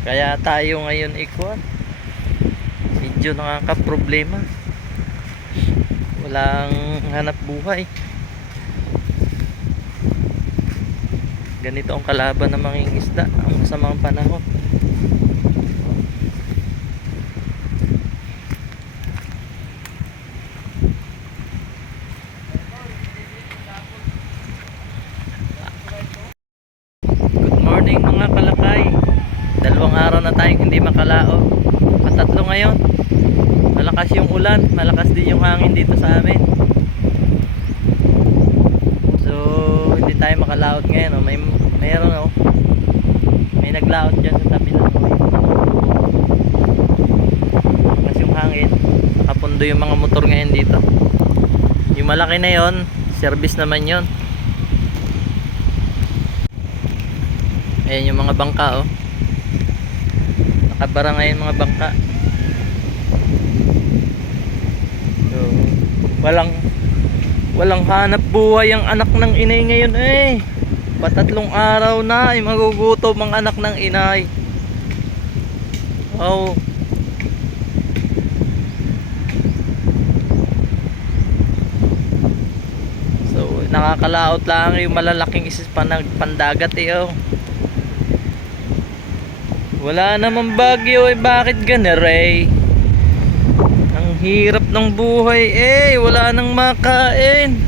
Kaya tayo ngayon ikuan, medyo nakaka-problema. Walang hanap buhay. Ganito ang kalaban ng mga isda, ang masamang panahon. Good morning mga kalakay. Dalawang araw na tayong hindi makalaot. Katatlo ngayon. Malakas yung ulan, malakas din yung hangin dito sa amin. So hindi tayo makalaot ngayon. Oh. Mayroon oh. May naglaot dyan sa tabi ng malakas yung hangin. Nakapundo yung mga motor ngayon dito. Yung malaki na yon, service naman yon. Ayan yung mga bangka oh. Nakabara ngayon mga bangka. So, walang hanap buhay ang anak ng inay ngayon eh. Patatlong araw na ay magugutom ang anak ng inay. Oh. So, nakakalaot lang yung malalaking isis pandagat eh oh. Wala namang bagyo eh, bakit ganere? Ang hirap ng buhay eh, wala nang makain.